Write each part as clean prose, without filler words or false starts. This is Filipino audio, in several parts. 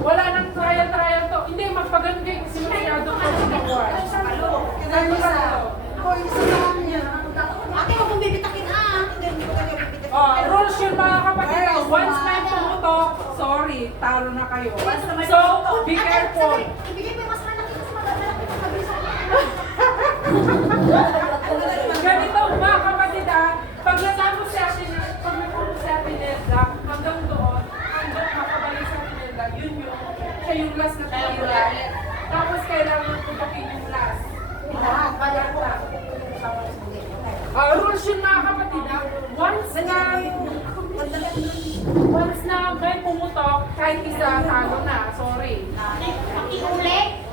Wala nang trial to. Hindi, magpagano kayo kasi masyado ko sa mag-work. Kailangan ka na. Ate, huwag mong bibitakin Rules yun mga kapatid. Once na pumutok, sorry, talo na kayo. So, be careful. Ibigay mo yung mas malaki kasi malaki sa kabisa. Ganito mga kapatid pag natapos si Ate Nelda, hanggang doon, hanggang makabalik sa Ate Nelda, yun yung, siya yung last na pila. Tapos kailangan putokin yung last. Rules yun mga kapatid once na may pumutok, kahit isa talo na, sorry. Pakiulit.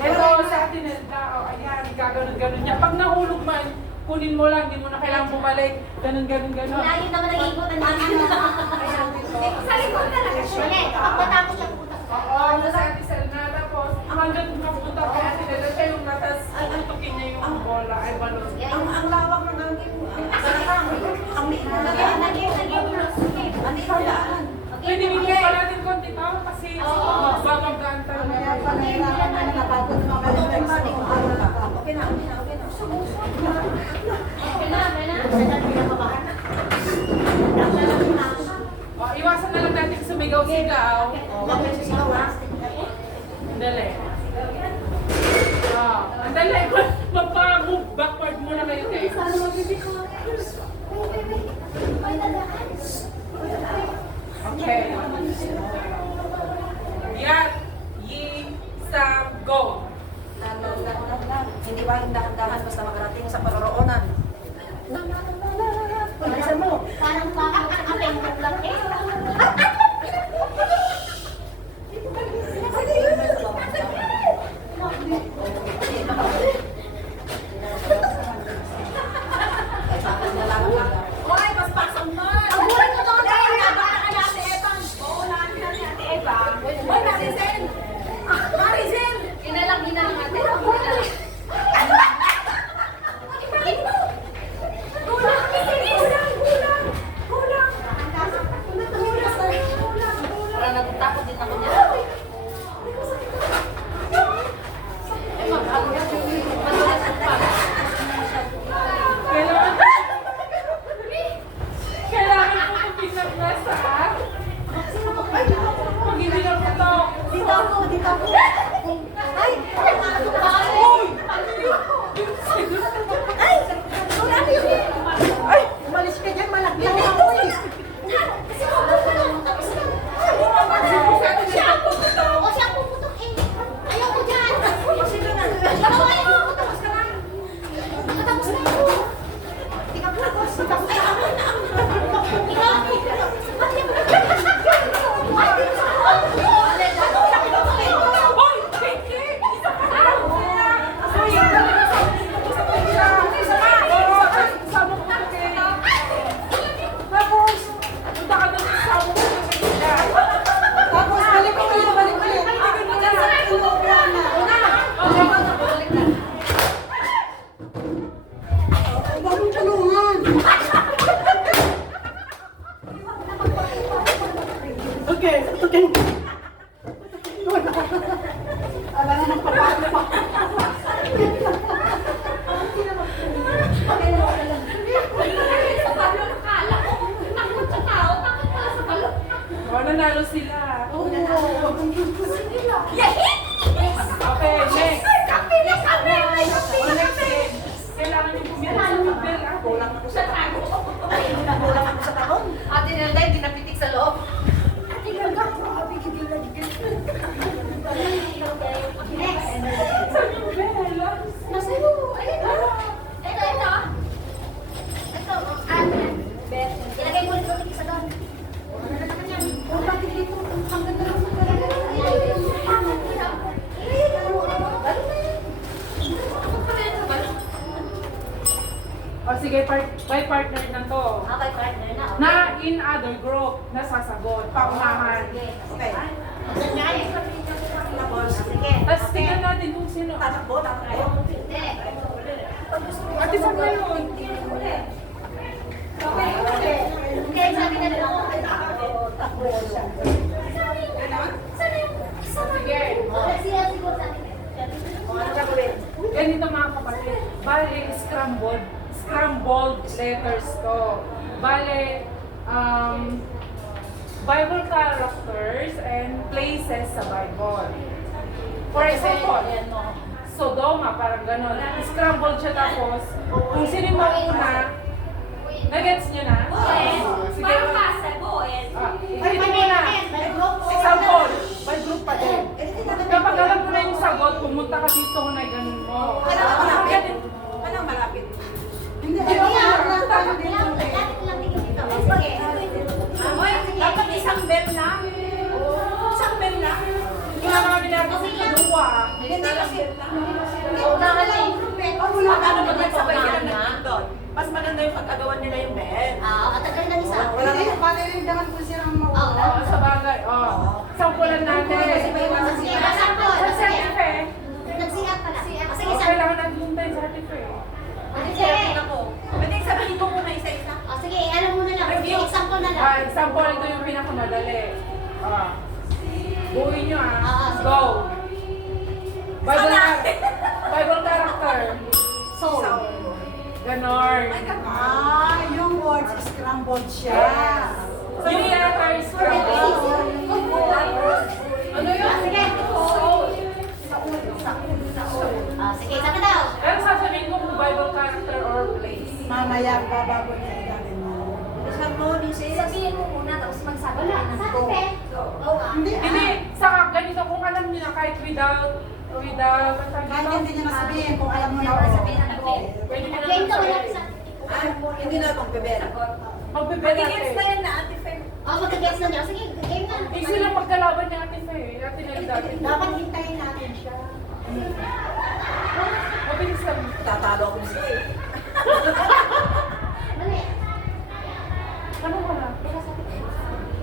Ito sa Ate Nelda, ayan, gaganon-ganon niya. Pag nahulog man, kunin mo lang, hindi mo na kailangang bumalik. Ganon-ganon. Layo naman ang ikot. Sa likod talaga siya. Kapag matapos siya pupunta. Oo, nasa Ate Selna. Tapos, hanggang mapunta kay Ate Nelda, siya yung natas, tutukin niya yung bola, ay balon. Ang lawak ng hangin mo. Ang liit na daan. Pwede mo pa natin konti tao kasi babanggaan tayo. Kaya pala nahirapan na napagod na mabalik sa Okay na. Iwasan na lang natin sumigaw-sigaw. Dali. Ang dali. Magpa-move backward muna kayo kayo. Okay. Yan. Yi, Sam, go. Hindi ba ang dahan-dahan basta makarating sa paroroonan? Bilisan mo. Parang apeng lang eh. Hoy, mas pasang mo. Ang buhay ko doon tayo na baka kaya si Evan. Oo, namin na ni Ate Eva. Hoy, Maricel! Maricel! Inalang ate. Ibalik mo! Gulang! Gulang! Wala natatakot din ako niya. Kailangan ko tupisan na sa pag hindi na putok. Dito ako. Ay! Ay! Wala yun! Ay! Umalis ka dyan, malakyan ako eh! Siya ang puputok eh. Ayaw ko dyan. Ayaw ko puputok. Nakatapos na ako. Hindi ka puputok. Tapos na ako. Ikaw. Hoy! Pinky! Isa pa na! Sama ko na kayo. Tapos, punta ka doon sa mo ko sa Tapos, balik ulit. Ang daming tulungan. Okay. Alam na ng papalo pa. Nanalo sila. Oo. Okay, next. Kapilis kami! Next game. Kailangan yung pumila sa bell. Kulang ako sa taon. Ate Nelda, hindi napitik sa loob. Ate Nelda, grabe ka din Next. Saan yung bell? Nasa iyo. Ayun. Ito. Ito. Ilagay mo ulit ulit sa doon. Oh, bakit dito? Ang ganda lang sa talaga. O sige, by partner na to. Okay, partner na. Na in other group, nasasagot. Paunahan. Okay. Tapos, sige. Tapos tingnan natin kung sino. Tatakbo. Hindi. Ate, saan na yun? Okay, sabi na lang. Bale, scrambled letters to. Bale, Bible characters and places sa Bible. For example, Sodoma, parang gano'n. Scrambled siya tapos, kung sino yung mauna, nagets nyo na? Sige. Hindi mo na. Example, by group pa din. Kapag alam mo na yung sagot, pumunta ka dito na ganun mo. Anong malapit? Hindi mo na tayo dito. Dapat isang bell na. Isang bell na. Hindi nga namin nagawin sa duwa. Hindi kasi. Wala Paano magsabay sila ng doon? Mas maganda yung pagkagawan nila yung bell. Katagal na isa. Wala Hindi, na. panirindahan ko siya ng Oo. Oo, sa bagay. Sampulan natin. Sige, sample. Sa certificate, Nagsikat pala. Sige, kailangan natin hintay sa certificate. Sige. Ako. Pwede sabihin ko muna isa-isa. Sige, alam mo na lang. Sige, example na lang. Example, ito yung pinakamadali. Buuin nyo Sige. Go! Bible character. Soul. Ganon. yung words scrambled siya. Yung character is scrambled. Ano yun? Sige. Sige, sabi daw. Pero sasabihin ko kung Bible character or place. Mamaya babago niya ilalim mo. Isang mo, misis. Sabihin mo muna, tapos magsabi ka na. Sabi, pe. Oo nga. Hindi, saka ganito kung alam niyo na kahit without, Kahit hindi niya nasabihin kung alam mo na. pwede mo Claim ka wala sabihin. sa... Hindi na magbebel. Magbibigay Magigits na natin. yan na, Ate Fer. Magka-guess na niya. Sige, game na. Easy lang magkalaban niya Ate Faye. Ate Nelda. Dapat hintayin natin siya. Mabilis lang. Tatalo ko siya eh. Mali. Ano ka na?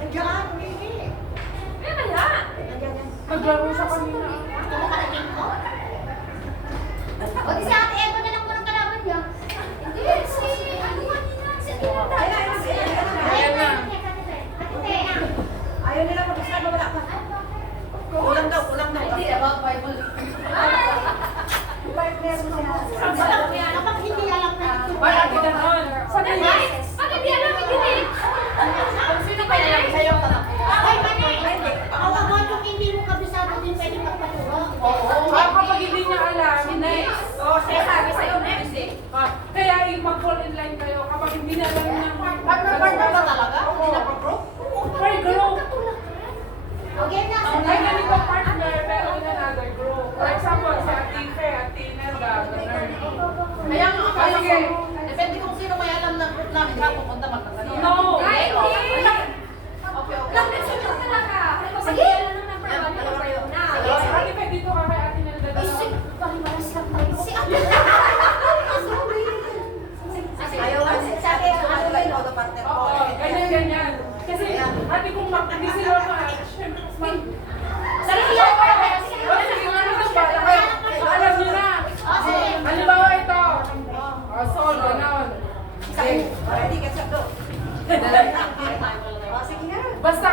Diyan, hindi. Kaya. Naglaro siya kanina. Gusto mo kalating ko? O di si Ate Eva na lang po ng kalaban niya. Hindi, si... Ano kanina? Si Ate Eva. Ayan na. Ate Tea. Ayaw nila mag-isama, wala pa. Kulang daw, kulang daw. Hindi, about Bible. Kapag hindi alam na ito. Wala ka ganon. Sabi niya. Bakit di alam hindi? Kung sino pa yan? Sa'yo ka na. Ay, mali. Kapag kung hindi mo kabisado din, pwede magpaturo. Kapag hindi niya alam, next. Oo, siya sabi sa'yo next eh. Kaya yung mag-fall in line kayo. Kapag hindi na alam niya. Partner ba talaga? Hindi na pa-group? Per group. Okay na. Ay, ganito partner, pero in another group. For example, si Ate Fe, Ate Nelda, ganun. Kaya nga, akala Sige. ko, depende kung sino may alam ng group namin, kaya pupunta magkagano. No. Ay, hindi. Okay, okay. Lang din sila talaga. Sige. Sige, Ate Fe, dito ka kay Ate Nelda. Ay, sige. Palimaras lang tayo. Si Ate. Ayaw kasi, sabi, ano ba yung auto partner ko? Oo, ganyan. Kasi, ate kung hindi sila syempre, Sige lang. wala sige nga naman ba? Alam niyo na. Halimbawa ito. Sol, ganon. Sabi, ready ka siya doon. Sige nga. Basta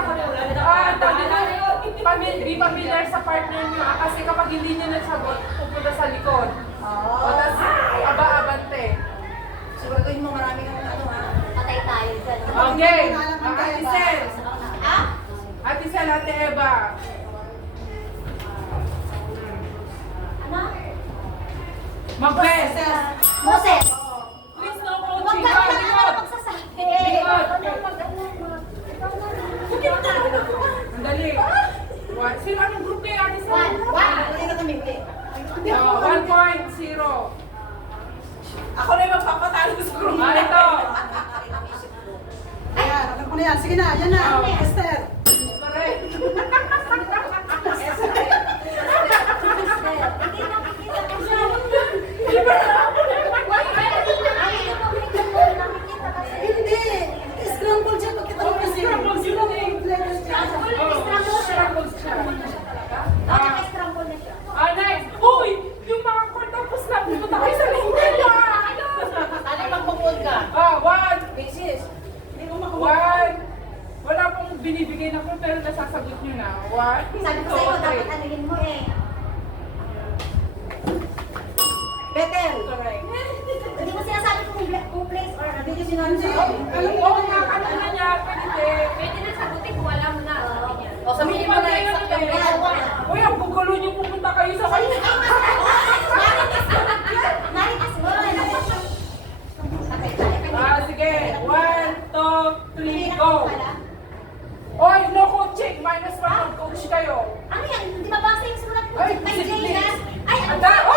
di familiar sa partner niyo kasi kapag hindi niya nasagot, pupunta sa likod. O tas, aba-abante. Siguraduhin mo marami kang ano ha. Patay tayo dyan. Okay. Ate Sel. Ha? Ate Sel, Ate Eva. Ano? Mag-best. Moses. Please no Huwag coaching. ka Go, na likod. magsasabi. Andali. Sino anong group kayo, Ate Sel? Hindi ka tumimpi. 1.0. Ako na yung magpapatalo sa group. Ito. Ayan, alam ko na yan. Sige na, yan na. Esther. Correct. Hindi. Scrambled siya. Bakit ako kasi? Scrambled siya. Letters siya. Scrambled siya. Naka-scramble na siya. Next. Uy! Yung mga court tapos na. Pumunta kayo sa lingkod. Ano magpapul ka? One. Basis. Hindi mo makuha. One. Wala pong binibigay na court pero nasasagot nyo na. One. Sabi ko sa'yo, dapat anuhin mo eh. Betel. Correct. complex or Hindi niya sinabi sa'yo. Alam mo, nakakano na niya, pwede. Pwede na sagutin kung alam mo na. Sabi niya. O sabihin mo na exact yung reason. Uy, ang gugulo niyo pupunta kayo sa kanya. Marikas mo. Sige. 1, 2, 3, go. Oy, no coaching. Minus 1 coach kayo. Ano yan? Hindi mabasa yung sulat ko. Ay, May discipline. J-gas. Ay, ano Anda, ba?